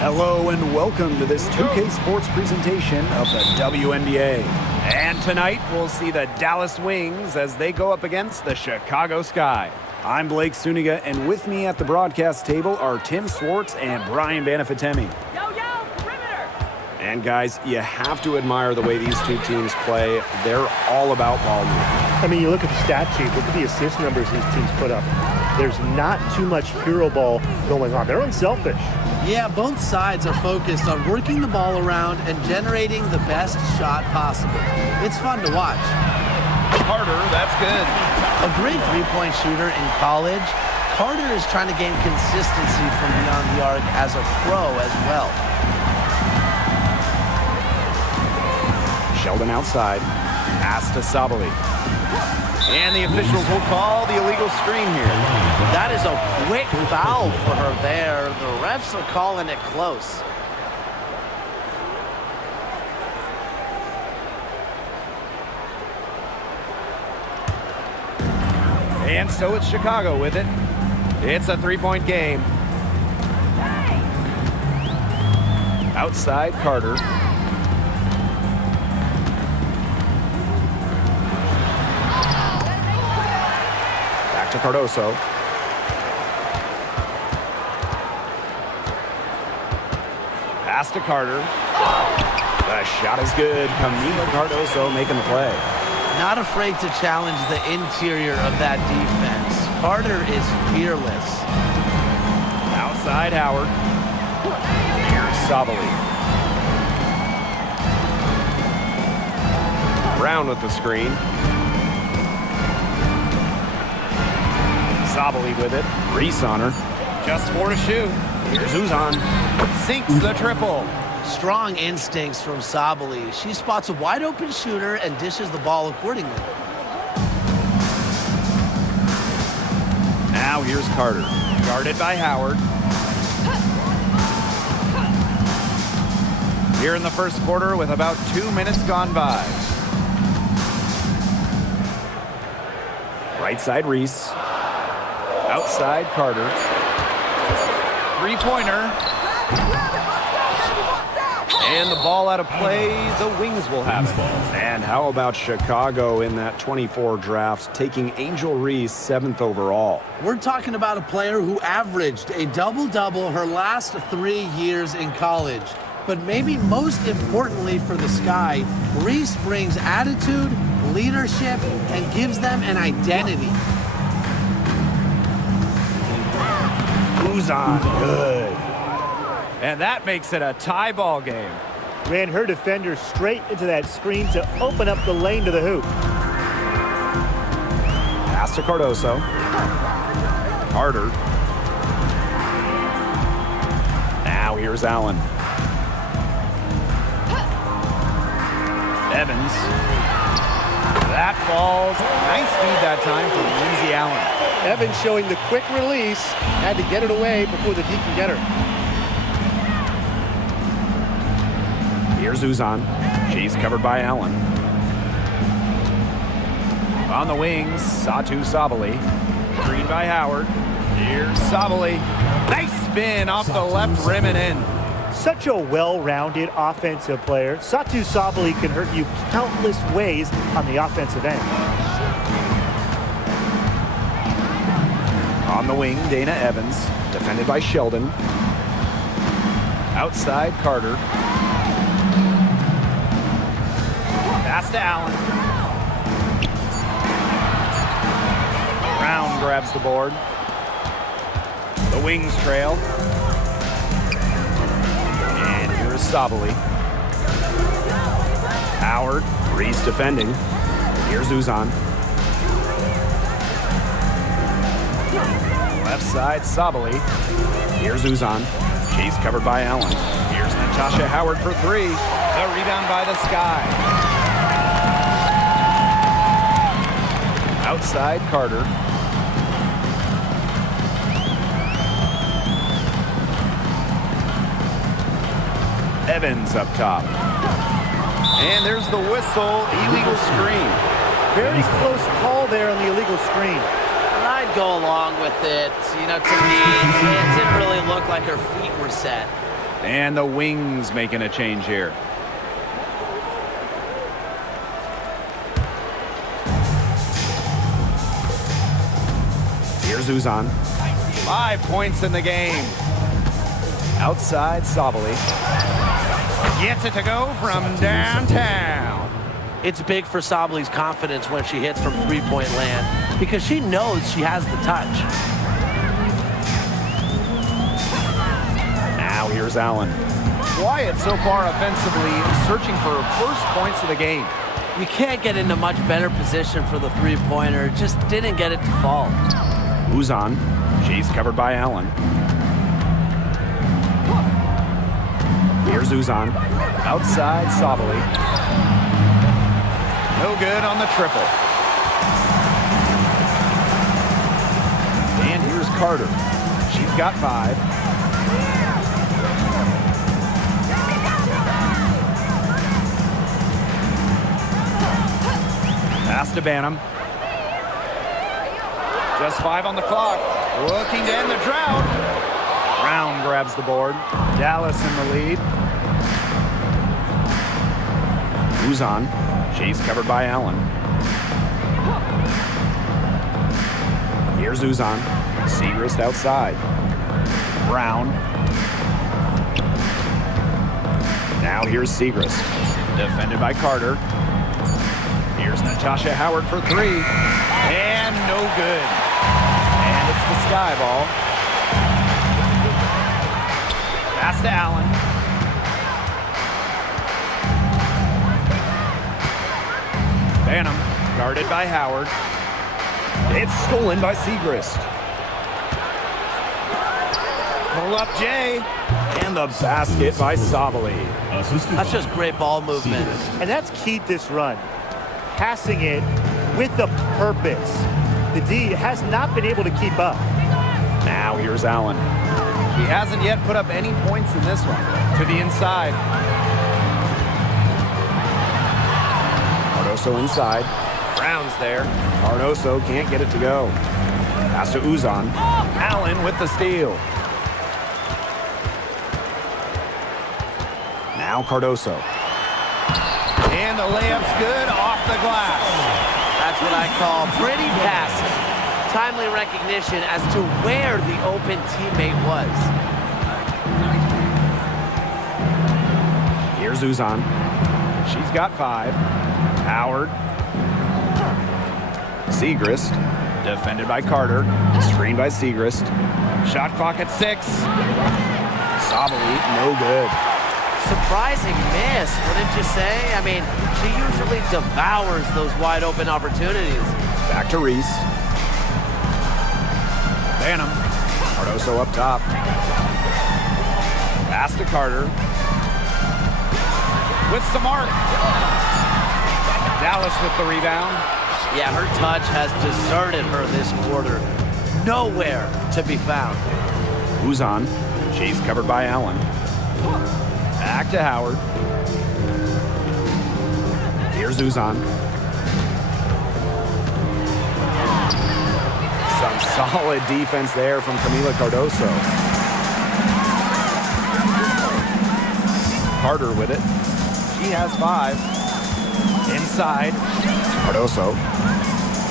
Hello and welcome to this 2K Sports presentation of the WNBA. And tonight we'll see the Dallas Wings as they go up against the Chicago Sky. I'm Blake Suniga, and with me at the broadcast table are Tim Swartz and Brian Banafitemi. And guys, you have to admire the way these two teams play. They're all about ball movement. I mean, you look at the stat sheet, look at the assist numbers these teams put up. There's not too much hero ball going on. They're unselfish. Yeah, both sides are focused on working the ball around and generating the best shot possible. It's fun to watch. Carter, that's good. A great three-point shooter in college, Carter is trying to gain consistency from beyond the arc as a pro as well. Sheldon outside, pass to Sabali. And the officials will call the illegal screen here. That is a quick foul for her there. The refs are calling it close. And so it's Chicago with it. It's a three-point game. Outside, Carter. Back to Cardoso. Pass to Carter. The shot is good. Camila Cardoso making the play. Not afraid to challenge the interior of that defense. Carter is fearless. Outside, Howard. Here's Sabali. Brown with the screen. Sabali with it. Reese on her. Just 4 to shoot. Here's Uzan. Sinks the triple. Strong instincts from Sabali. She spots a wide open shooter and dishes the ball accordingly. Now here's Carter. Guarded by Howard. Here in the first quarter with about 2 minutes gone by. Right side, Reese. Outside, Carter. Three-pointer. And the ball out of play. The Wings will have it. And how about Chicago in that 24 draft, taking Angel Reese 7th overall? We're talking about a player who averaged a double-double her last 3 years in college. But maybe most importantly for the Sky, Reese brings attitude, leadership, and gives them an identity. Uzan, good. And that makes it a tie ball game. Ran her defender straight into that screen to open up the lane to the hoop. Pass to Cardoso. Carter. Now here's Allen. Evans. That falls. Nice feed that time from Lindsay Allen. Evans showing the quick release. Had to get it away before the D can get her. Here's Uzan. She's covered by Allen. On the wings, Satu Sabali. Screen by Howard. Here's Sabali. Nice spin off the left rim and in. Such a well-rounded offensive player. Satu Sabali can hurt you countless ways on the offensive end. On the wing, Dana Evans. Defended by Sheldon. Outside, Carter. Pass to Allen. Brown grabs the board. The Wings trail. And here's Sabali. Howard. Reese defending. Here's Uzan. Left side, Sabali. Here's Uzan. She's covered by Allen. Here's Natasha Howard for three. The rebound by the Sky. Outside, Carter. Evans up top. And there's the whistle. Illegal screen. Very close call there on the illegal screen. I'd go along with it. You know, to me, it didn't really look like her feet were set. And the Wings making a change here. Here's Uzan. 5 points in the game. Outside, Sabali. Gets it to go from downtown. It's big for Sabali's confidence when she hits from three-point land because she knows she has the touch. Now here's Allen. Quiet so far offensively, searching for her first points of the game. You can't get into much better position for the three-pointer. Just didn't get it to fall. Uzan. She's covered by Allen. Here's Uzan. Outside, Sabali. No good on the triple. And here's Carter. She's got 5. Pass to Banham. Just 5 on the clock. Looking to end the drought. Brown grabs the board. Dallas in the lead. Uzan. She's covered by Allen. Here's Uzan. Segrist outside. Brown. Now here's Segrist. Defended by Carter. Here's Natasha Howard for 3. And no good. And it's the sky ball. Pass to Allen. Banham, guarded by Howard. It's stolen by Segrist. Pull up Jay. And the basket by Sabali. That's just great ball movement. And that's keyed this run. Passing it with a purpose. The D has not been able to keep up. Now here's Allen. He hasn't yet put up any points in this one. To the inside. Cardoso inside. Brown's there. Cardoso can't get it to go. Pass to Uzan. Allen with the steal. Now Cardoso. And the layup's good off the glass. That's what I call pretty passing. Timely recognition as to where the open teammate was. Here's Uzan. She's got 5. Howard. Segrist. Defended by Carter. Screened by Segrist. Shot clock at 6. Sabali, no good. Surprising miss, wouldn't you say? I mean, she usually devours those wide open opportunities. Back to Reese. Banham. Cardoso up top. Pass to Carter. With some arc. Dallas with the rebound. Yeah, her touch has deserted her this quarter. Nowhere to be found. Uzan. She's covered by Allen. Back to Howard. Here's Uzan. Some solid defense there from Camila Cardoso. Carter with it. She has 5. Inside. Cardoso.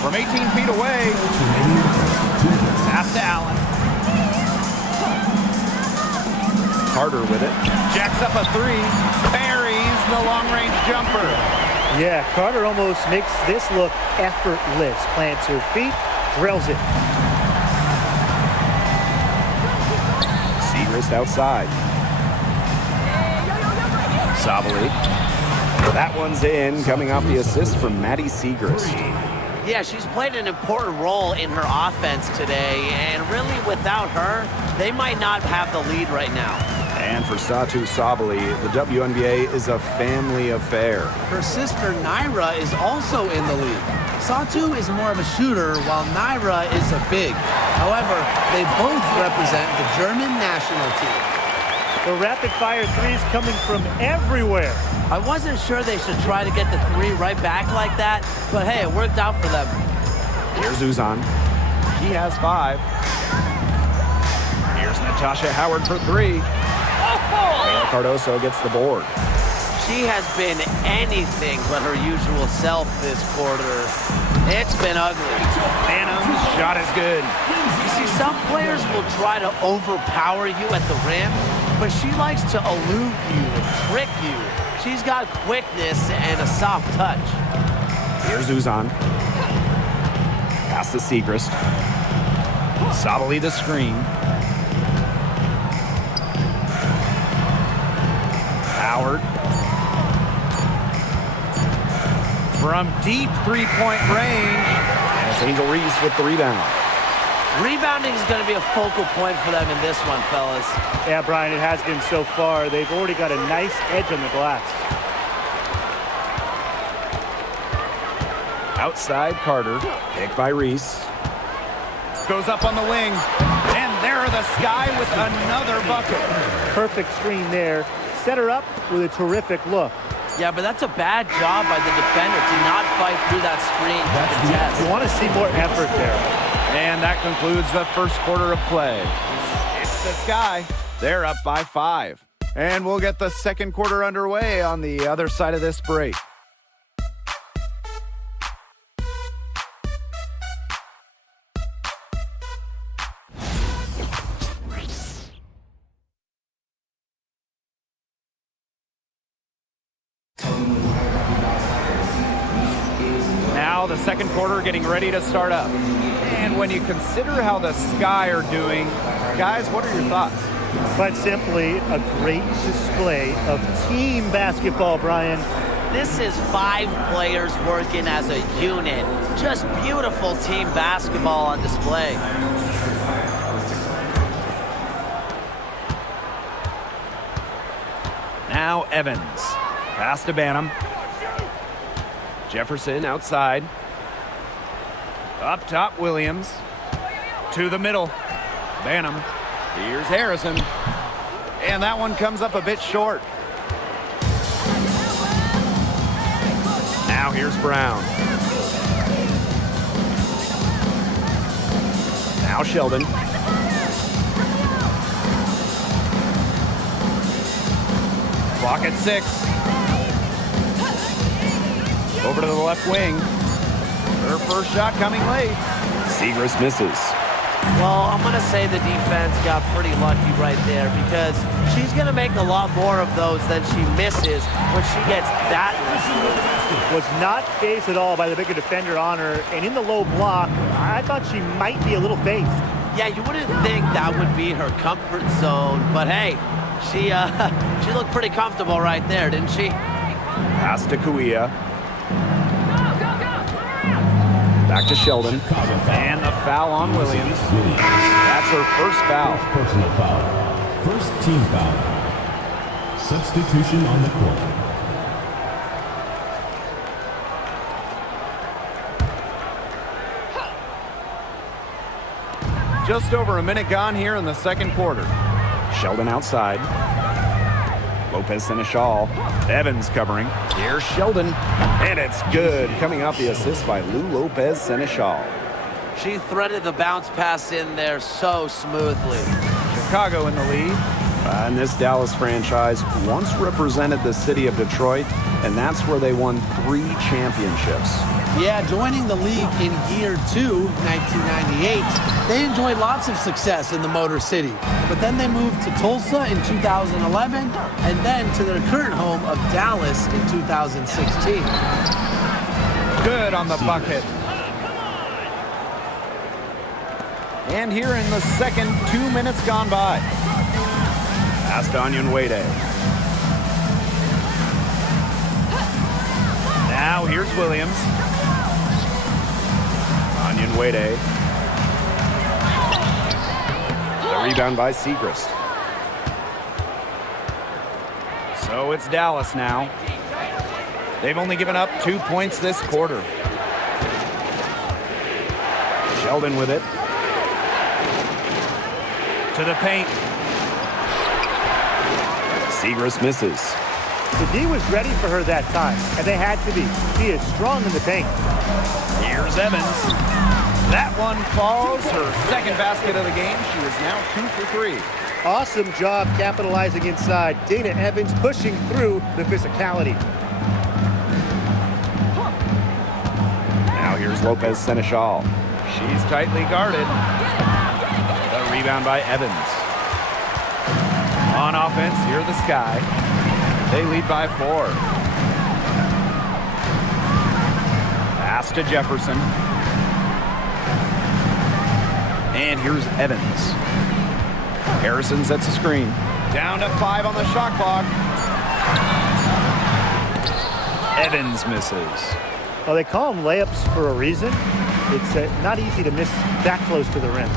From 18 feet away. Pass to Allen. Carter with it. Jacks up a 3. Buries the long-range jumper. Yeah, Carter almost makes this look effortless. Plants her feet, drills it. Segrist outside. Sabali. That one's in, coming off the assist from Maddie Segrist. Yeah, she's played an important role in her offense today, and really without her, they might not have the lead right now. And for Satu Sabali, the WNBA is a family affair. Her sister Naira is also in the league. Satu is more of a shooter, while Naira is a big. However, they both represent the German national team. The rapid-fire threes coming from everywhere. I wasn't sure they should try to get the 3 right back like that, but hey, it worked out for them. Here's Uzan. He has 5. Here's Natasha Howard for 3. Cardoso gets the board. She has been anything but her usual self this quarter. It's been ugly. Phantom's shot is good. You see, some players will try to overpower you at the rim, but she likes to elude you and trick you. She's got quickness and a soft touch. Here's Uzan. Pass to Segrist. Sabali the screen. Howard. From deep three-point range. And it's Angel Reese with the rebound. Rebounding is going to be a focal point for them in this one, fellas. Yeah, Brian, it has been so far. They've already got a nice edge on the glass. Outside Carter. Picked by Reese. Goes up on the wing. And there are the Sky with another bucket. Perfect screen there. Set her up with a terrific look. Yeah, but that's a bad job by the defender to not fight through that screen to contest. You want to see more effort there. And that concludes the first quarter of play. It's the Sky. They're up by 5. And we'll get the second quarter underway on the other side of this break. Now the second quarter getting ready to start up. And when you consider how the Sky are doing, guys, what are your thoughts? Quite simply, a great display of team basketball, Brian. This is 5 players working as a unit. Just beautiful team basketball on display. Now Evans. Pass to Banham. Jefferson outside. Up top, Williams. To the middle. Banham. Here's Harrison. And that one comes up a bit short. Now here's Brown. Now Sheldon. Clock at 6. Over to the left wing. Her first shot coming late. Segrist misses. Well, I'm going to say the defense got pretty lucky right there because she's going to make a lot more of those than she misses when she gets that. Was not phased at all by the bigger defender on her, and in the low block, I thought she might be a little phased. Yeah, you wouldn't think that would be her comfort zone, but hey, she looked pretty comfortable right there, didn't she? Pass to Kuia. Back to Sheldon. And the foul on Williams. That's her first foul. Personal foul. First team foul. Substitution on the court. Just over a minute gone here in the second quarter. Sheldon outside. Lopez Seneschal. Evans covering. Here's Sheldon. And it's good. Coming off the assist by Lou Lopez Seneschal. She threaded the bounce pass in there so smoothly. Chicago in the lead. And this Dallas franchise once represented the city of Detroit, and that's where they won 3 championships. Yeah, joining the league in year 2, 1998, they enjoyed lots of success in the Motor City. But then they moved to Tulsa in 2011, and then to their current home of Dallas in 2016. Good on the bucket. And here in the second, 2 minutes gone by. Pass to Onyenwere. Now here's Williams. Onyenwere. The rebound by Segrist. So it's Dallas now. They've only given up 2 points this quarter. Sheldon with it. To the paint. Segrist misses. The D was ready for her that time, and they had to be. She is strong in the paint. Here's Evans. That one falls. Her second basket of the game. She is now 2 for 3. Awesome job capitalizing inside. Dana Evans pushing through the physicality. Now here's Lopez Seneschal. She's tightly guarded. The rebound by Evans. On offense, here the Sky. They lead by 4. Pass to Jefferson. And here's Evans. Harrison sets a screen. Down to 5 on the shot clock. Evans misses. Well, they call them layups for a reason. It's not easy to miss that close to the rim.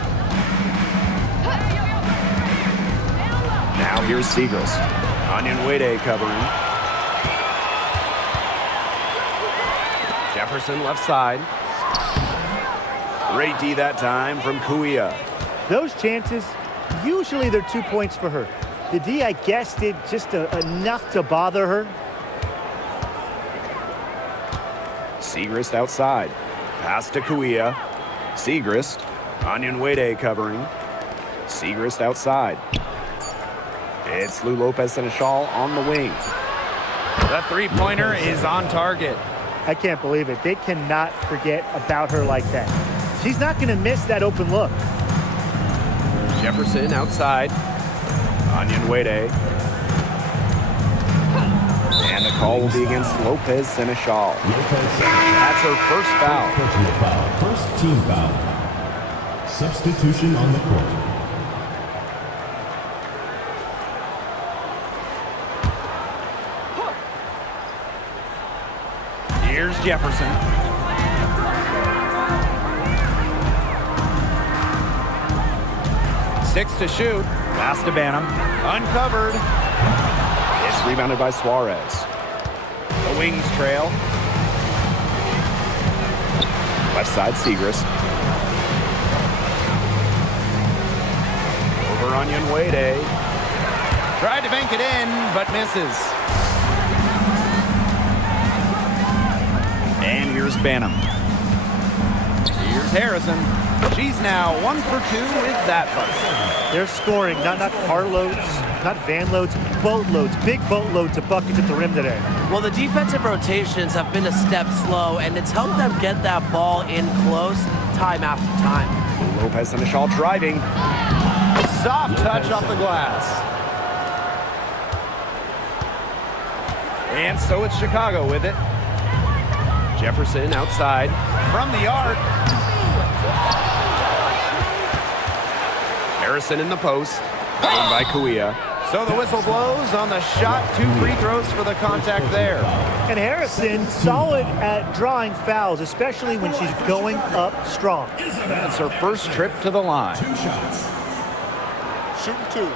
Now here's Segrist. Onion Wade covering. Jefferson left side. Great D that time from Kuia. Those chances, usually they're 2 points for her. The D, I guess, did just enough to bother her. Segrist outside. Pass to Kuia. Segrist. Onion Wade covering. Segrist outside. It's Lou Lopez Seneschal on the wing. The three-pointer is on target. I can't believe it. They cannot forget about her like that. She's not going to miss that open look. Jefferson outside. Onion Wade. And the call will be against Lopez Seneschal. That's her first foul. Personal foul. First team foul. Substitution on the court. Here's Jefferson. Six to shoot. Pass to Banham. Uncovered. It's rebounded by Suarez. The Wings trail. Left side, Segrist. Over Onion Wade. Tried to bank it in, but misses. And here's Banham. Here's Harrison. She's now 1 for 2 with that bucket. They're scoring, not carloads, not van loads, boatloads, big boatloads of buckets at the rim today. Well, the defensive rotations have been a step slow, and it's helped them get that ball in close time after time. Lopez Seneschal driving. Soft touch off the glass. And so it's Chicago with it. Jefferson outside from the arc. Harrison in the post, followed by Kuia. So the whistle blows on the shot. 2 free throws for the contact there. And Harrison, solid at drawing fouls, especially when she's going up strong. That's her first trip to the line. 2 shots. Shooting 2.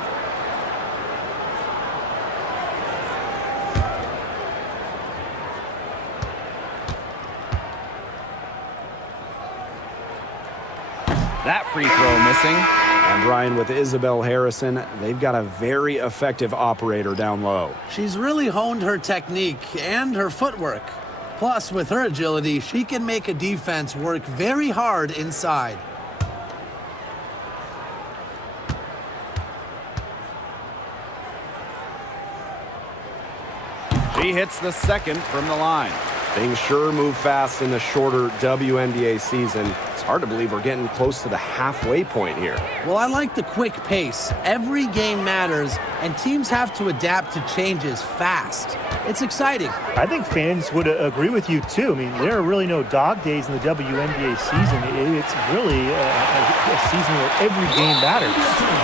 That free throw missing. And Brian, with Isabel Harrison, they've got a very effective operator down low. She's really honed her technique and her footwork. Plus, with her agility, she can make a defense work very hard inside. She hits the second from the line. Things sure move fast in the shorter WNBA season. It's hard to believe we're getting close to the halfway point here. Well, I like the quick pace. Every game matters, and teams have to adapt to changes fast. It's exciting. I think fans would agree with you, too. I mean, there are really no dog days in the WNBA season. It's really a season where every game matters.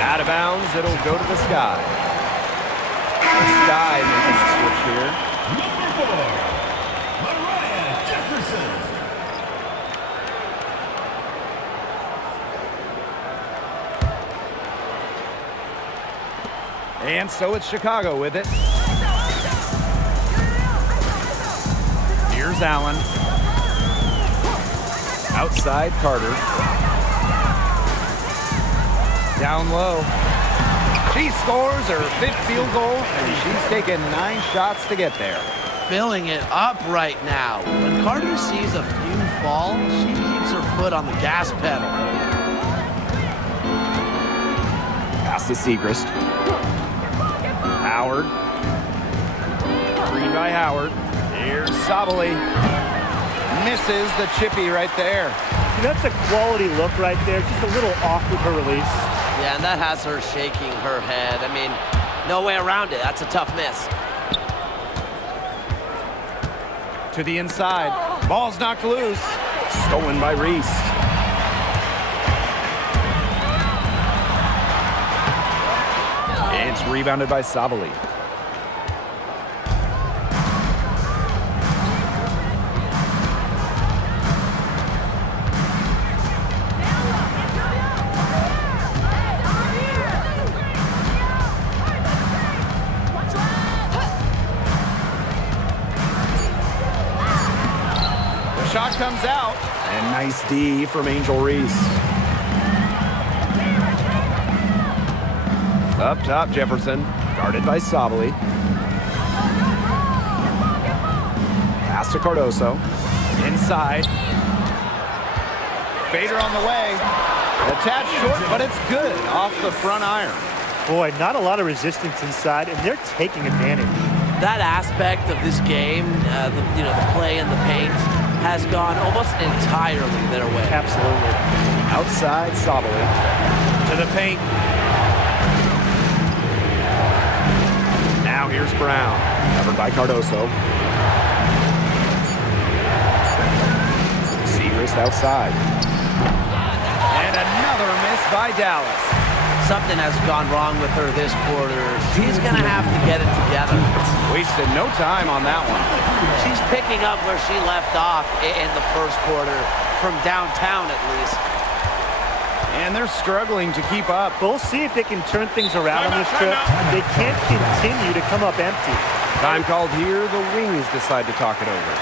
Out of bounds, it'll go to the Sky. The Sky making the switch here. Number 4. And so it's Chicago with it. Here's Allen. Outside Carter. Down low. She scores her 5th field goal, and she's taken 9 shots to get there. Filling it up right now. When Carter sees a few fall, she keeps keeps her foot on the gas pedal. Pass to Segrist. Howard. Green by Howard. Here's Sabali. Misses the chippy right there. That's a quality look right there. Just a little off with her release. Yeah, and that has her shaking her head. I mean, no way around it. That's a tough miss. To the inside. Ball's knocked loose. Stolen by Reese. It's rebounded by Sabali. Shot comes out. And nice D from Angel Reese. Up top, Jefferson. Guarded by Sabali. Pass to Cardoso. Inside. Fader on the way. Attached short, but it's good. Off the front iron. Boy, not a lot of resistance inside, and they're taking advantage. That aspect of this game, the play in the paint, has gone almost entirely their way. Absolutely. Outside, Sabali. To the paint. Now here's Brown. Covered by Cardoso. Segrist outside. And another miss by Dallas. Something has gone wrong with her this quarter. She's going to have to get it together. Wasted no time on that one. She's picking up where she left off in the first quarter, from downtown at least. And they're struggling to keep up. We'll see if they can turn things around on this trip. They can't continue to come up empty. Time called here. The Wings decide to talk it over.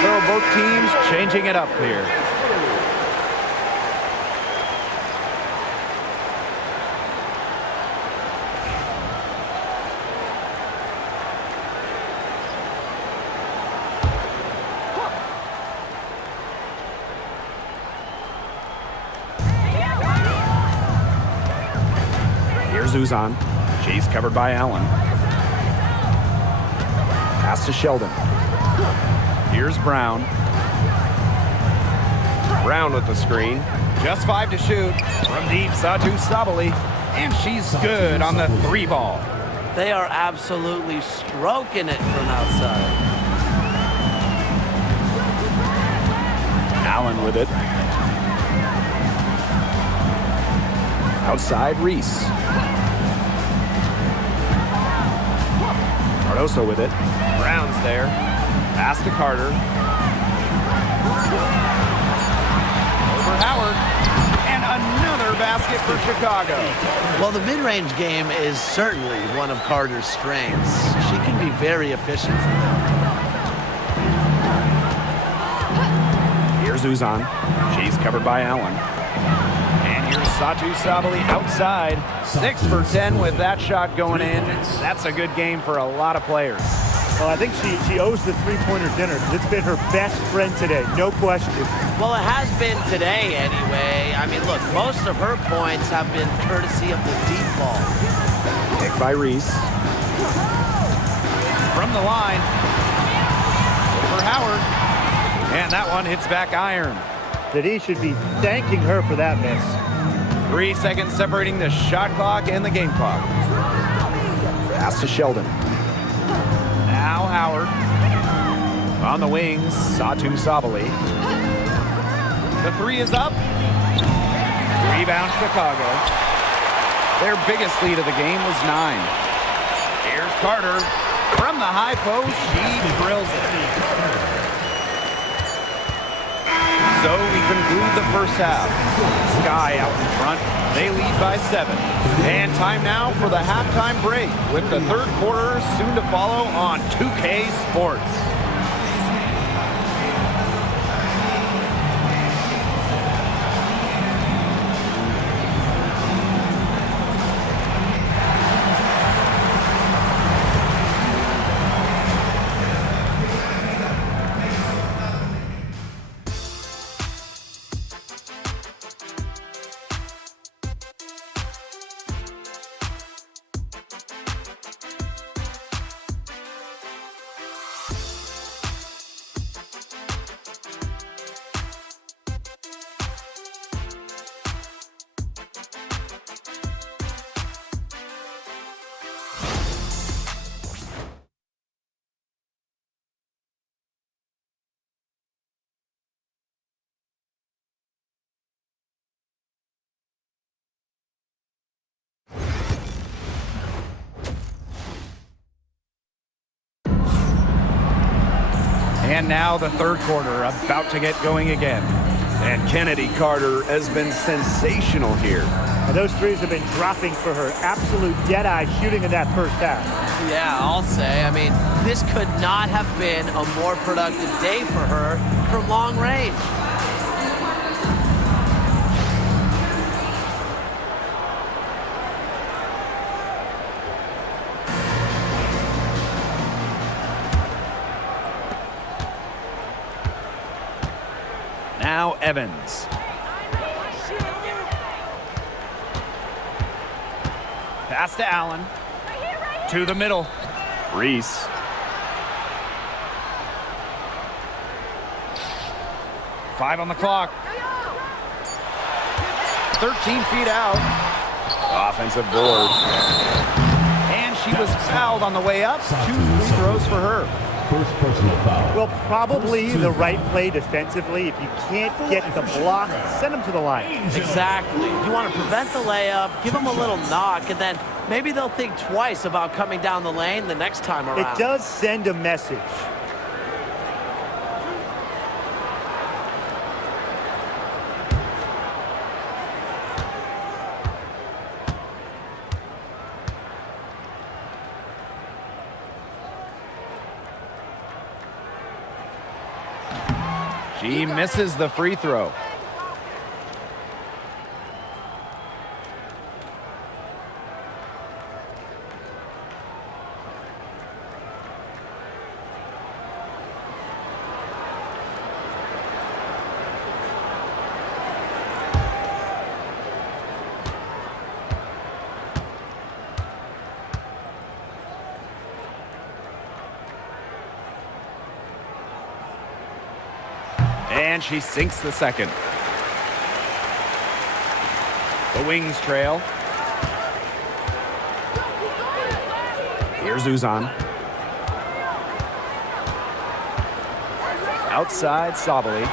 So both teams changing it up here. Here's Uzan. She's covered by Allen. Pass to Sheldon. Here's Brown. Brown with the screen. Just 5 to shoot. From deep, Satu Sabali. And she's good on the 3 ball. They are absolutely stroking it from outside. Allen with it. Outside, Reese. Cardoso with it. Brown's there. Pass to Carter. Over Howard. And another basket for Chicago. Well, the mid-range game is certainly one of Carter's strengths. She can be very efficient from there. Here's Uzan. She's covered by Allen. And here's Satu Sabali outside. 6 for 10 with that shot going in. That's a good game for a lot of players. Well, I think she owes the three-pointer dinner because it's been her best friend today, no question. Well, it has been today anyway. I mean, look, most of her points have been courtesy of the deep ball. Pick by Reese. From the line. For Howard. And that one hits back iron. That he should be thanking her for that miss. 3 seconds separating the shot clock and the game clock. Pass to Sheldon. Now Howard. On the wings, Satu Sabali. The 3 is up. Rebound Chicago. Their biggest lead of the game was 9. Here's Carter. From the high post, she drills it. So we conclude the first half. Sky out in front. They lead by 7. And time now for the halftime break with the third quarter soon to follow on 2K Sports. And now the third quarter about to get going again. And Kennedy Carter has been sensational here. And those threes have been dropping for her. Absolute dead-eye shooting in that first half. Yeah, I'll say. I mean, this could not have been a more productive day for her from long range. Now Evans. Pass to Allen. To the middle. Reese. Five on the clock. 13 feet out. Offensive board. And she was fouled on the way up. 2 free throws for her. First personal foul. Well, probably the right play defensively. If you can't get the block, send them to the line. Exactly. You want to prevent the layup, give them a little knock, and then maybe they'll think twice about coming down the lane the next time around. It does send a message. She misses the free throw. And she sinks the second. The Wings trail. Here's Uzan. Outside Sabali.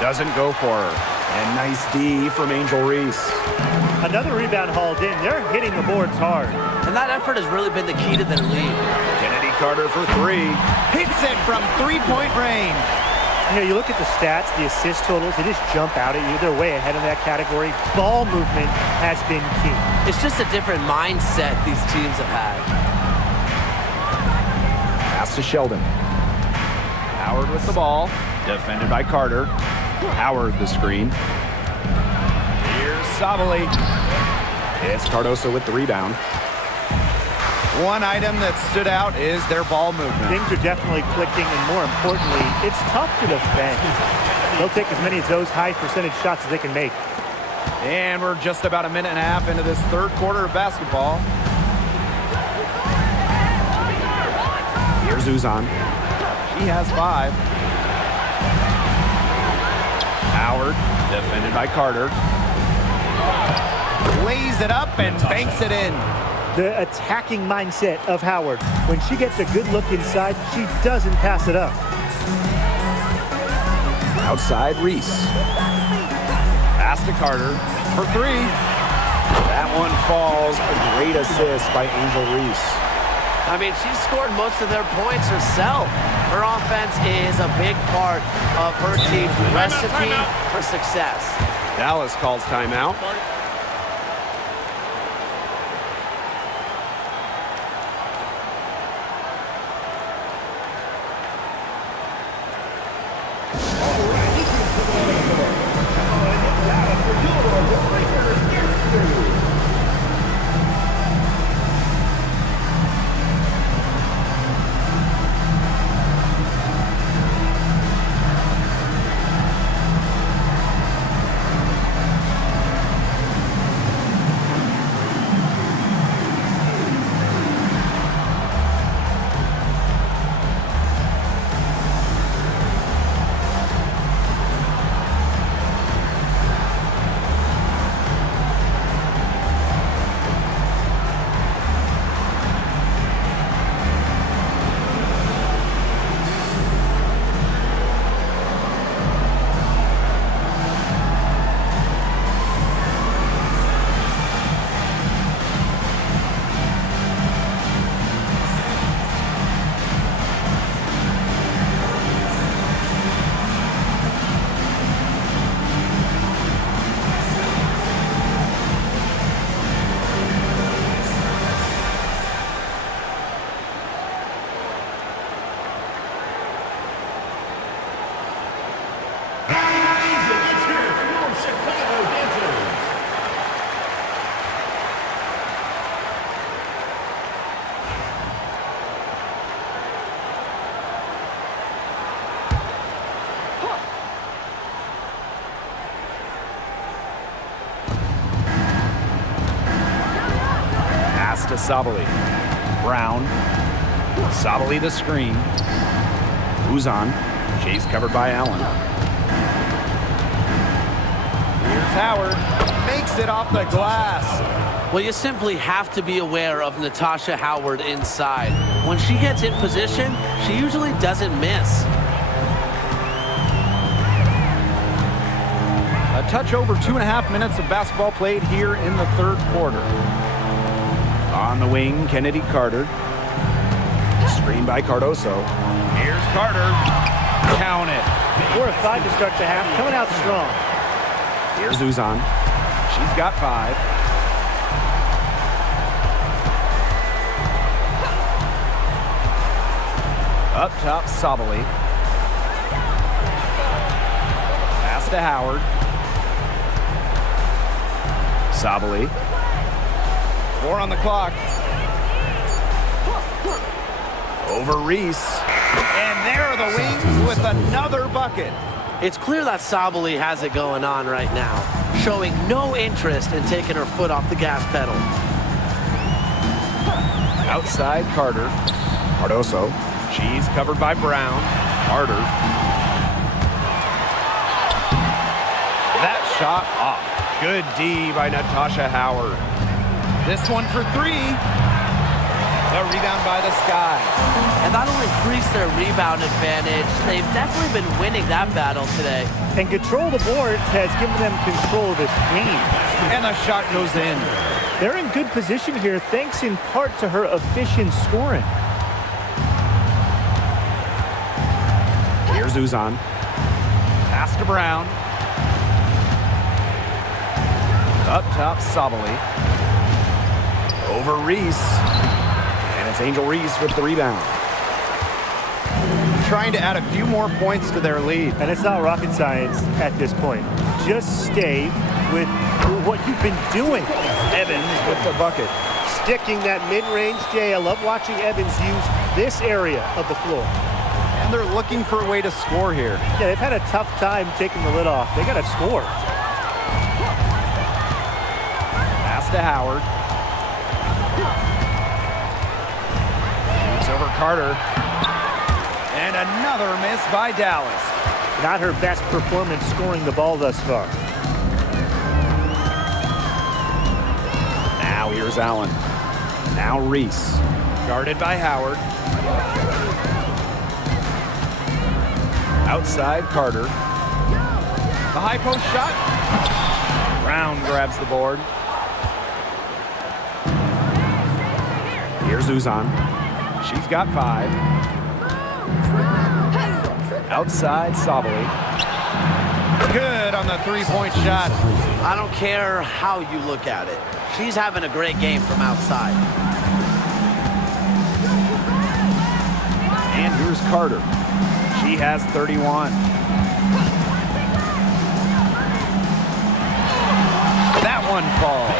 Doesn't go for her. And nice D from Angel Reese. Another rebound hauled in. They're hitting the boards hard. And that effort has really been the key to their lead. Kennedy Carter for 3. Hits it from three-point range. You know, you look at the stats, the assist totals, they just jump out at you. They're way ahead in that category. Ball movement has been key. It's just a different mindset these teams have had. Pass to Sheldon. Howard with the ball. Defended by Carter. Howard the screen. Here's Sabali. It's Cardoso with the rebound. One item that stood out is their ball movement. Things are definitely clicking, and more importantly, it's tough to defend. They'll take as many of those high percentage shots as they can make. And we're just about a minute and a half into this third quarter of basketball. Here's Uzan. He has 5. Howard, defended by Carter. Lays it up and banks it in. The attacking mindset of Howard. When she gets a good look inside, she doesn't pass it up. Outside Reese. Pass to Carter for 3. That one falls. A great assist by Angel Reese. I mean, she scored most of their points herself. Her offense is a big part of her team's recipe for success. Dallas calls timeout. To Sabali. Brown. Sabali the screen. Uzan. Chase covered by Allen. Here's Howard. Makes it off the glass. Well, you simply have to be aware of Natasha Howard inside. When she gets in position, she usually doesn't miss. A touch over 2.5 minutes of basketball played here in the third quarter. On the wing, Kennedy Carter. Screen by Cardoso. Here's Carter. Count it. 4 of 5 to start the half. Coming out strong. Here's Uzan. She's got 5. Up top, Sabali. Pass to Howard. Sabali. 4 on the clock. Over Reese. And there are the Wings with another bucket. It's clear that Sabali has it going on right now, showing no interest in taking her foot off the gas pedal. Outside Carter. Cardoso. She's covered by Brown. Carter. That shot off. Good D by Natasha Howard. This one for 3. The rebound by the Sky. And that'll increase their rebound advantage. They've definitely been winning that battle today. And control the boards has given them control of this game. And the shot goes in. They're in good position here, thanks in part to her efficient scoring. Here's Uzan. Pass to Brown. Up top, Sabali. Over Reese. And it's Angel Reese with the rebound. trying to add a few more points to their lead. And it's not rocket science at this point. Just stay with what you've been doing. Evans with the bucket. Sticking that mid-range, Jay. I love watching Evans use this area of the floor. And they're looking for a way to score here. Yeah, they've had a tough time taking the lid off. They got to score. Pass to Howard. Shoots over Carter. And another miss by Dallas. Not her best performance scoring the ball thus far. Now here's Allen. Now Reese. Guarded by Howard. Outside Carter. The high post shot. Brown grabs the board. Here's Uzan. She's got 5. Outside Sabali. Good on the three-point shot. I don't care how you look at it. She's having a great game from outside. And here's Carter. She has 31. That one falls.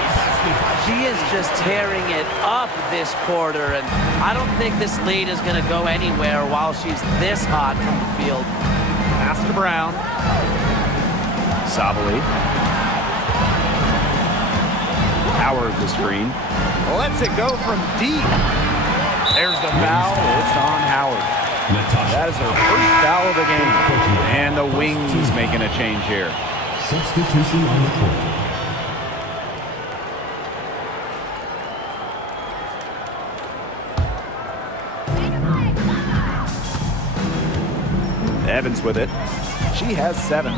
She is just tearing it up this quarter, and I don't think this lead is going to go anywhere while she's this hot from the field. Pass to Brown. Sabali. Howard the screen. Lets it go from deep. There's the foul. It's on Howard. That is her first foul of the game. And the Wings making a change here. Substitution on the court. Evans with it. She has 7.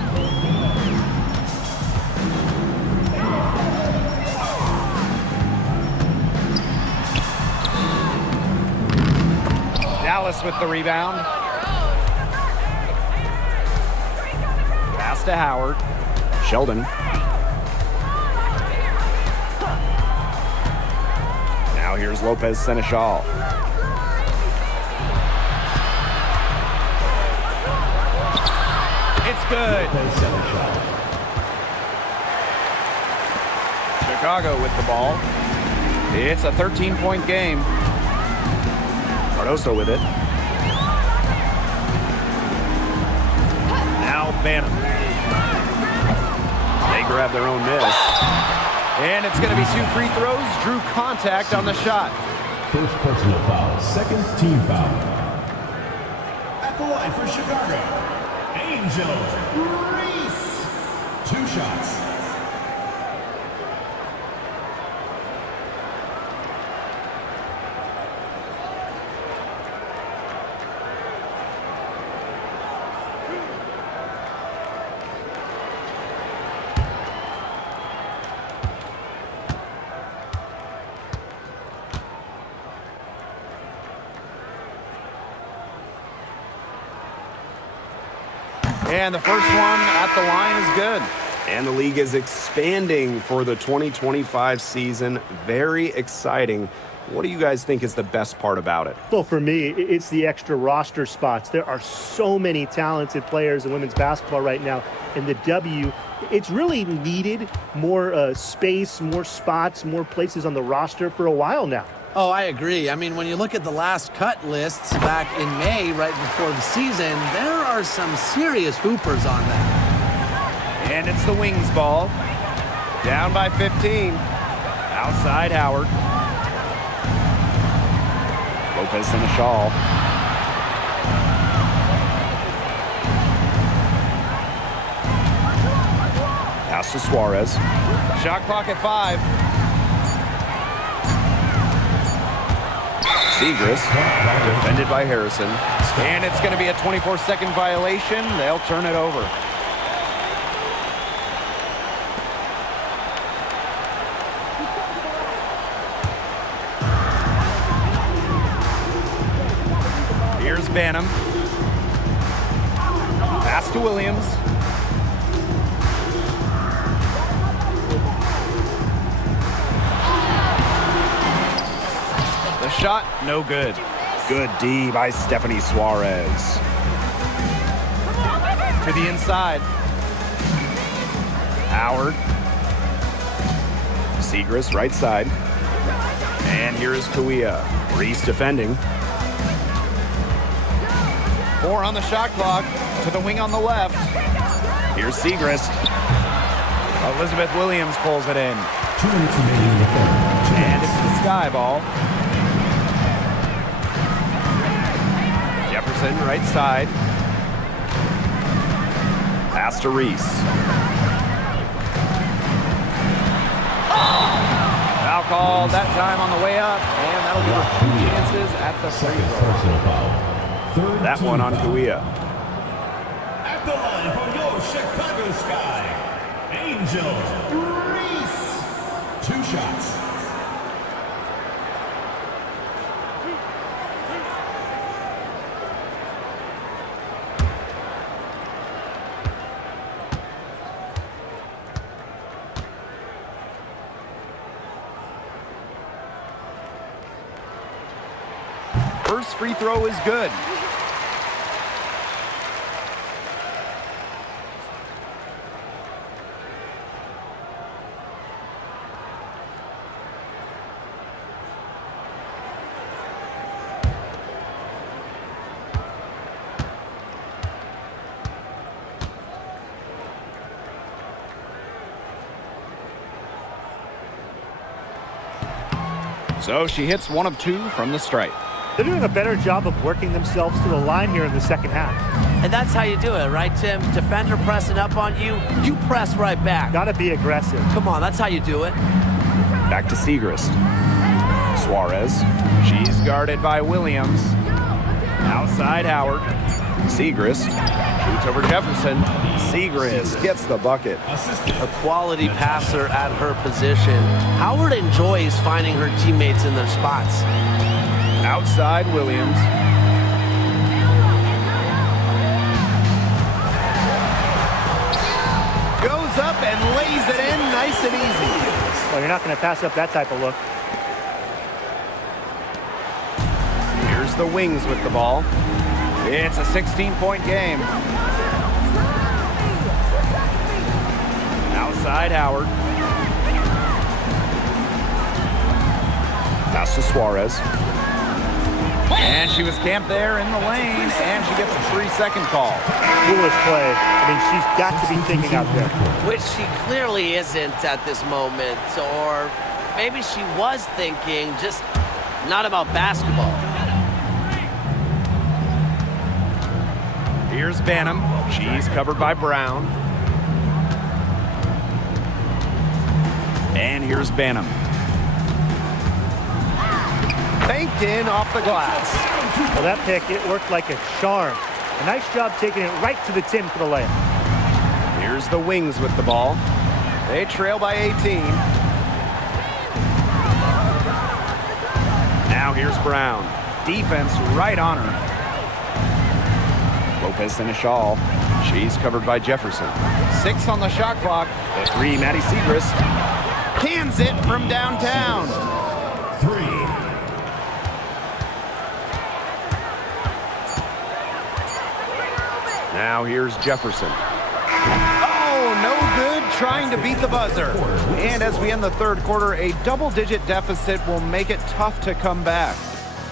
Dallas with the rebound. Pass to Howard. Sheldon. Now here's Lopez Seneschal. It's good. Chicago with the ball. It's a 13-point game. Cardoso with it. Now Banham. They grab their own miss. And it's going to be 2 free throws. Drew contact on the shot. First personal foul, second team foul. At the line for Chicago, Angel Reese. 2 shots. And the first one at the line is good. And the league is expanding for the 2025 season. Very exciting. What do you guys think is the best part about it? Well, for me, it's the extra roster spots. There are so many talented players in women's basketball right now. And the W, it's really needed more space, more spots, more places on the roster for a while now. Oh, I agree. I mean, when you look at the last cut lists back in May, right before the season, there are some serious hoopers on that. And it's the Wings ball. Down by 15. Outside Howard. Lopez Seneschal. Pass to Suarez. Shot clock at 5. Segris, defended by Harrison. And it's going to be a 24-second violation. They'll turn it over. Here's Banham. Pass to Williams. The shot, no good. Good D by Stephanie Suarez. To the inside. Howard. Segrist, right side. And here is Kawia. Reese defending. 4 on the shot clock. To the wing on the left. Here's Segrist. Elizabeth Williams pulls it in. 2 minutes remaining in the third. And it's the Sky ball. Jefferson, right side. Pass to Reese. Foul called that time on the way up, and that'll give her 2 chances at the free Second throw. personal foul. Third That one on Kawia. At the line for your Chicago Sky, Angel Reese. 2 shots. First free throw is good. So she hits 1 of 2 from the stripe. They're doing a better job of working themselves to the line here in the second half. And that's how you do it, right, Tim? Defender pressing up on you, you press right back. Got to be aggressive. Come on, that's how you do it. Back to Segrist. Suarez. She's guarded by Williams. Outside Howard. Segrist shoots over Jefferson. Segrist gets the bucket. A quality passer at her position. Howard enjoys finding her teammates in their spots. Outside Williams. Goes up and lays it in nice and easy. Well, you're not going to pass up that type of look. Here's the Wings with the ball. It's a 16-point game. Outside Howard. Pass to Suarez. And she was camped there in the lane, and she gets a 3-second call. Foolish play. I mean, she's got to be thinking out there. Which she clearly isn't at this moment. Or maybe she was thinking, just not about basketball. Here's Banham. She's covered by Brown. And here's Banham. Banked in off the glass. Well, that pick, it worked like a charm. A nice job taking it right to the tin for the layup. Here's the Wings with the ball. They trail by 18. Now here's Brown. Defense right on her. Lopez in a shawl. She's covered by Jefferson. 6 on the shot clock. The 3, Maddie Segrist. Cans it from downtown. 3. Now here's Jefferson. Oh, no good, trying to beat the buzzer. And as we end the third quarter, a double-digit deficit will make it tough to come back.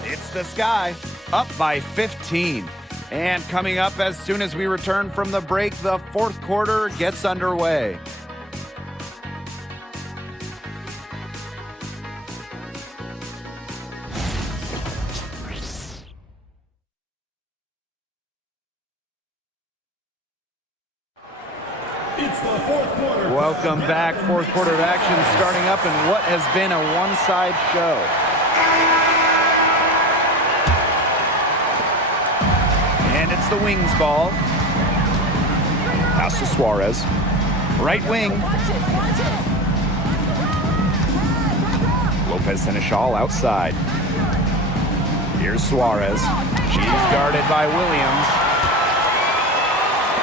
It's the Sky, up by 15. And coming up as soon as we return from the break, the fourth quarter gets underway. It's the fourth quarter. Welcome back. Fourth quarter of action starting up in what has been a one-side show. And it's the Wings ball. Pass to Suarez. Right wing. Lopez Seneschal outside. Here's Suarez. She's guarded by Williams.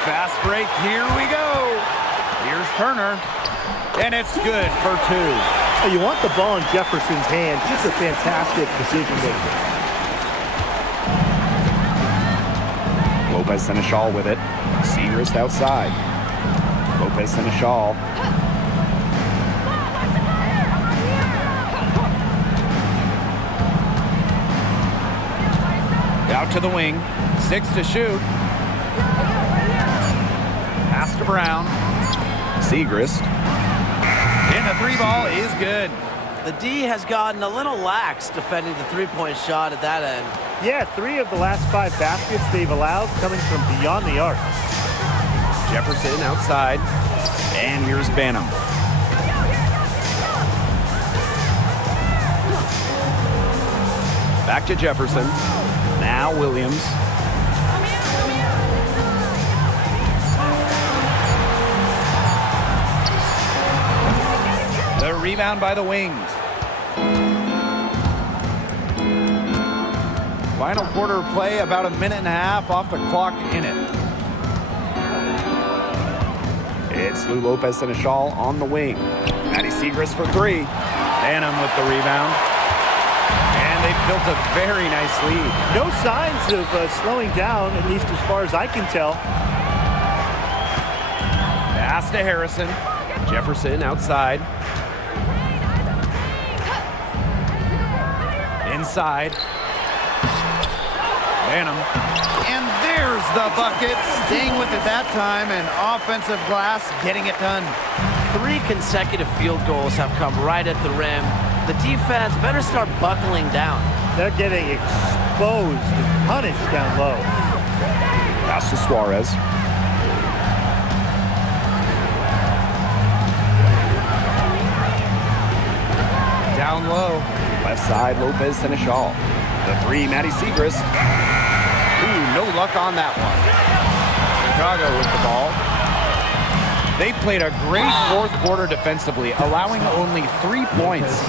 Fast break, here we go. Here's Turner, and it's good for 2. Oh, you want the ball in Jefferson's hand. Just a fantastic decision maker. Lopez Seneschal with it. Segrist outside. Lopez and a shawl. Out to the wing. 6 to shoot. Pass to Brown. Segrist. And the 3 ball is good. The D has gotten a little lax defending the three-point shot at that end. Yeah, 3 of the last 5 baskets they've allowed coming from beyond the arc. Jefferson outside. And here's Banham. Back to Jefferson. Now Williams. The rebound by the Wings. Final quarter play, about a minute and a half off the clock in it. It's Lou Lopez and a shawl on the wing. Maddie Segrist for 3. Banham with the rebound. And they've built a very nice lead. No signs of slowing down, at least as far as I can tell. Pass to Harrison. Jefferson outside. Inside. Banham. And there's the bucket. Staying with it that time, and offensive glass getting it done. 3 consecutive field goals have come right at the rim. The defense better start buckling down. They're getting exposed and punished down low. Pass to Suarez. Down low. Left side, Lopez and a shawl. The 3, Maddie Segrist. Ooh, no luck on that one. Chicago with the ball. They played a great fourth quarter defensively, allowing only 3 points.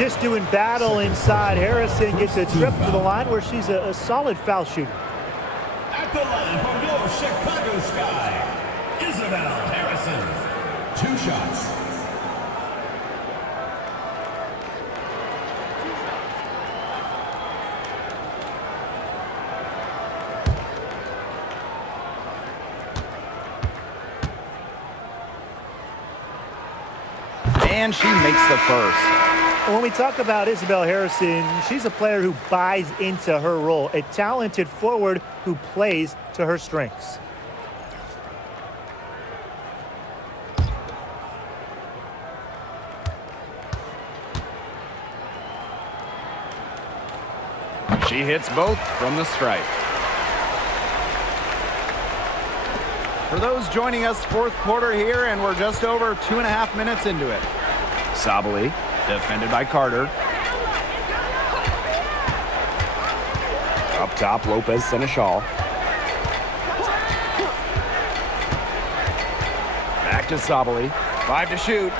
Just doing battle inside. Harrison gets a trip to the line where she's a solid foul shooter. At the line from your Chicago Sky, Isabel Harrison. 2 shots. And she makes the first. When we talk about Isabel Harrison, she's a player who buys into her role, a talented forward who plays to her strengths. She hits both from the stripe. For those joining us, fourth quarter here, and we're just over 2.5 minutes into it. Sabali, defended by Carter. Up top, Lopez Seneschal. Back to Sabali. 5 to shoot.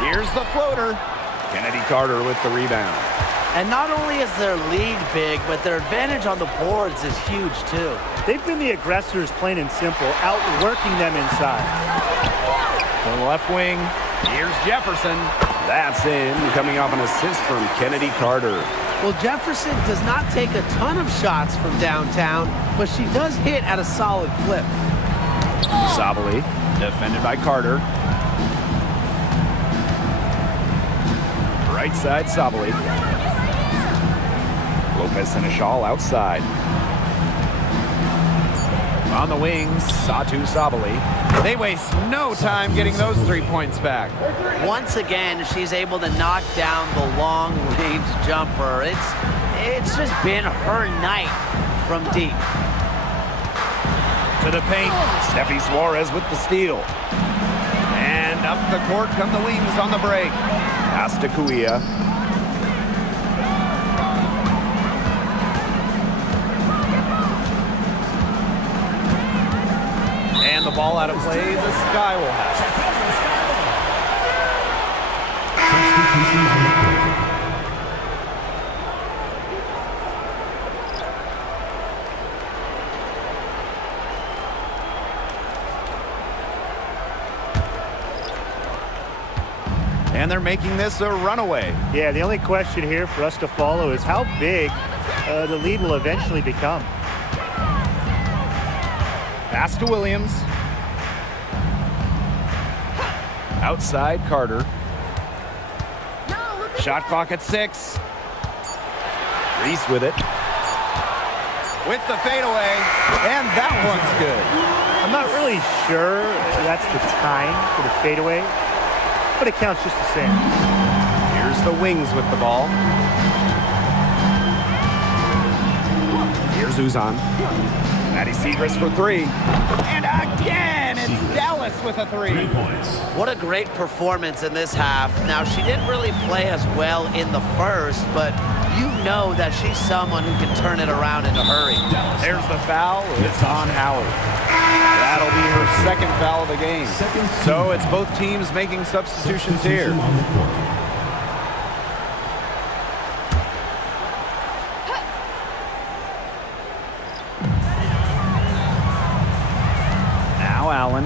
Here's the floater. Kennedy Carter with the rebound. And not only is their lead big, but their advantage on the boards is huge too. They've been the aggressors, plain and simple, outworking them inside. To the left wing, here's Jefferson. That's in, coming off an assist from Kennedy Carter. Well, Jefferson does not take a ton of shots from downtown, but she does hit at a solid clip. Sabali, defended by Carter. Right side, Sabali. Lopez Seneschal outside. On the wings, Satu Sabali. They waste no time getting those 3 points back. Once again, she's able to knock down the long-range jumper. It's just been her night from deep. To the paint, Steffi Suarez with the steal. And up the court come the Wings on the break. Pass to Kuia. And the ball out of play, the Sky will have it. Substitution on the court. And they're making this a runaway. Yeah, the only question here for us to follow is how big the lead will eventually become. Pass to Williams. Outside Carter. Shot clock at 6. Reese with it. With the fadeaway, and that one's good. I'm not really sure that's the time for the fadeaway, but it counts just the same. Here's the Wings with the ball. Here's Uzan. Maddie Segrist for 3. And again, it's Dallas with a 3. 3 points. What a great performance in this half. Now, she didn't really play as well in the first, but you know that she's someone who can turn it around in a hurry. There's the foul. It's on Howard. That'll be her second foul of the game. So it's both teams making substitutions here. On the court. Now Allen.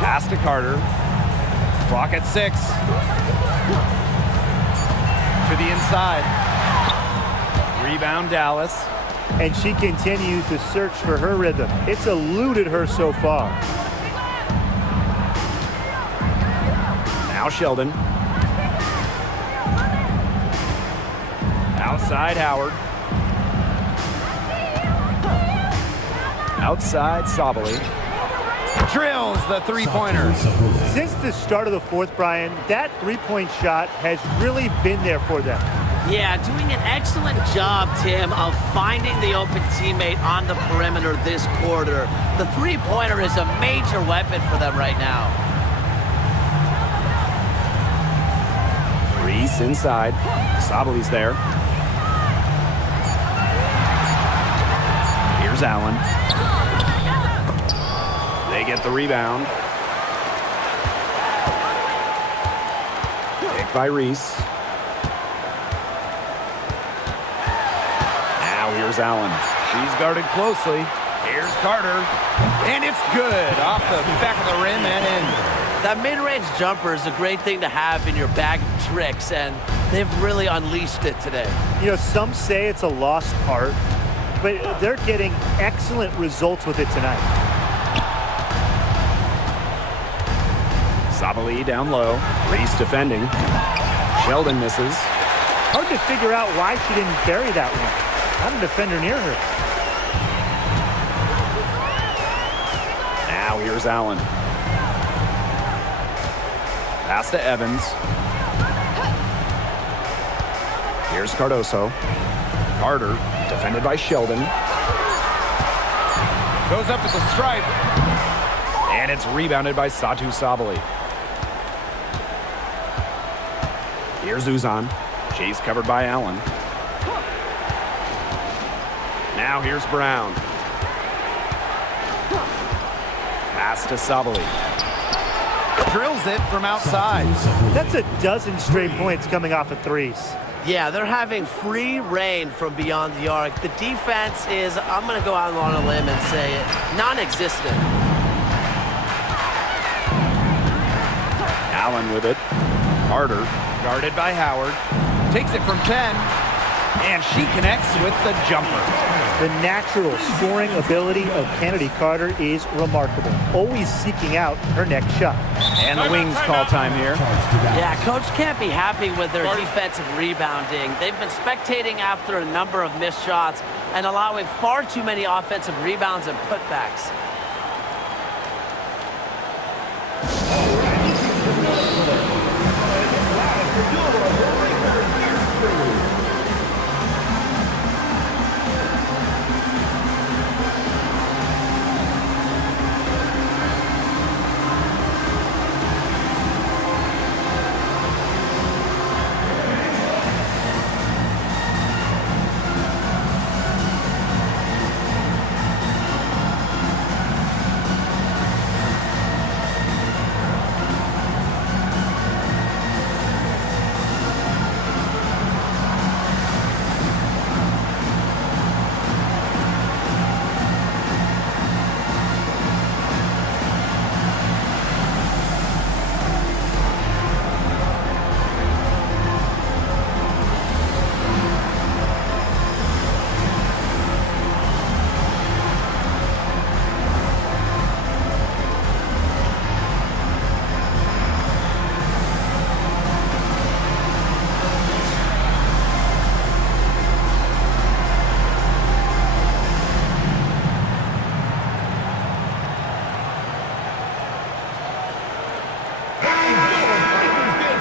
Pass to Carter. Clock at 6. To the inside. Rebound Dallas. And she continues to search for her rhythm. It's eluded her so far. Now Sheldon. Outside Howard. Outside Sabali. Drills the three-pointer. Since the start of the fourth, Brian, that three-point shot has really been there for them. Yeah, doing an excellent job, Tim, of finding the open teammate on the perimeter this quarter. The three-pointer is a major weapon for them right now. Reese inside. Sabali's there. Here's Allen. They get the rebound. Picked by Reese. Now here's Allen. She's guarded closely. Here's Carter. And it's good. Off the back of the rim and in. That mid-range jumper is a great thing to have in your bag of tricks, and they've really unleashed it today. You know, some say it's a lost art, but they're getting excellent results with it tonight. Sabali down low. Reese defending. Sheldon misses. Hard to figure out why she didn't bury that one. Not a defender near her. Now here's Allen. Pass to Evans. Here's Cardoso. Carter, defended by Sheldon. Goes up at the stripe. And it's rebounded by Satu Sabali. Here's Uzan. She's covered by Allen. Now here's Brown. Pass to Sabali. Drills it from outside. That's a dozen straight points coming off of threes. Yeah, they're having free reign from beyond the arc. The defense is, I'm going to go out on a limb and say it, non-existent. Allen with it. Carter, guarded by Howard. Takes it from 10. And she connects with the jumper. The natural scoring ability of Kennedy Carter is remarkable. Always seeking out her next shot. And the Wings call time here. Yeah, coach can't be happy with their defensive rebounding. They've been spectating after a number of missed shots and allowing far too many offensive rebounds and putbacks.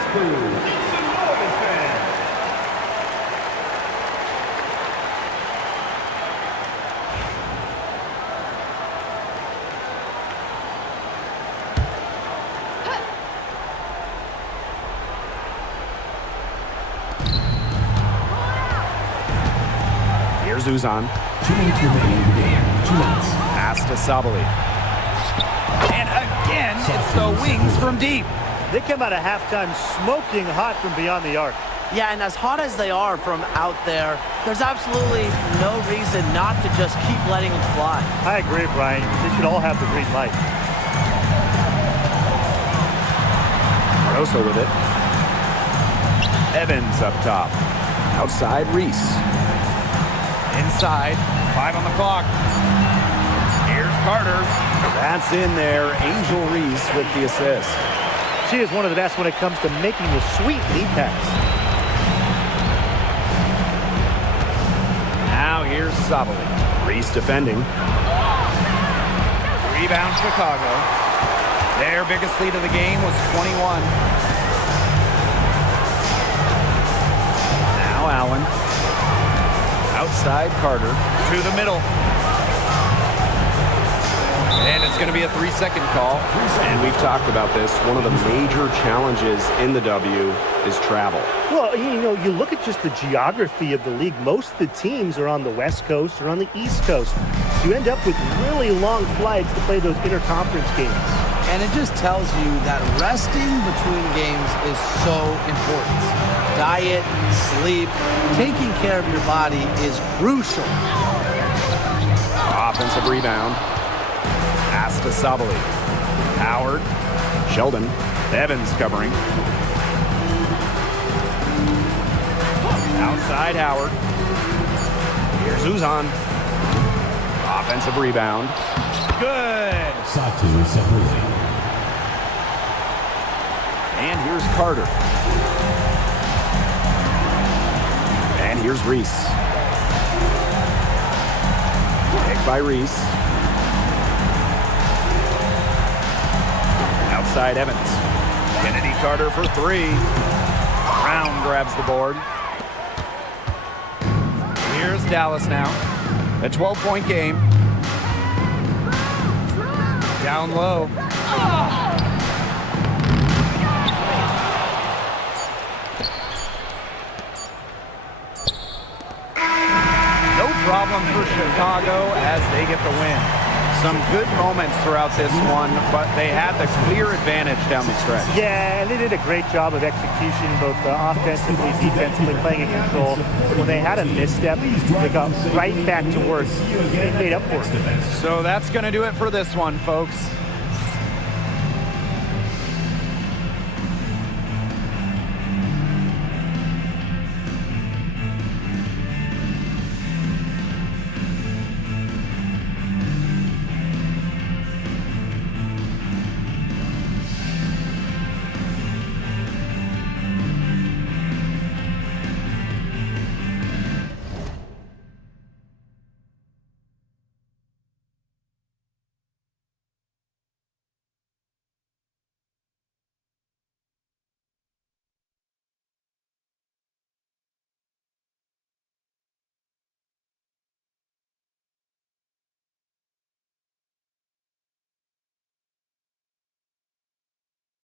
school. It's a Northern fan. Here's Uzan. 2 minutes remaining in the game. 2 minutes. Pass to Sabali. And again, it's the Wings from deep. They come out of halftime smoking hot from beyond the arc. Yeah, and as hot as they are from out there, there's absolutely no reason not to just keep letting them fly. I agree, Brian. They should all have the green light. Rosa with it. Evans up top. Outside, Reese. Inside, 5 on the clock. Here's Carter. That's in there. Angel Reese with the assist. She is one of the best when it comes to making the sweet lead pass. Now here's Sabali. Reese defending. Rebound Chicago. Their biggest lead of the game was 21. Now Allen. Outside Carter. To the middle. And it's going to be a 3-second call. And we've talked about this. One of the major challenges in the W is travel. Well, you know, you look at just the geography of the league. Most of the teams are on the West Coast or on the East Coast. So you end up with really long flights to play those interconference games. And it just tells you that resting between games is so important. Diet, sleep, taking care of your body is crucial. Offensive rebound. Pass to Sabali. Howard. Sheldon. Evans covering. Outside Howard. Here's Uzan. Offensive rebound. Good. Satu separated. And here's Carter. And here's Reese. Pick by Reese. Outside Evans. Kennedy Carter for 3. Brown grabs the board. Here's Dallas now. A 12-point game. Down low. No problem for Chicago as they get the win. Some good moments throughout this one, but they had the clear advantage down the stretch. Yeah, and they did a great job of execution, both offensively, defensively, playing in control. When they had a misstep, they got right back to work. They made up for it. So that's going to do it for this one, folks.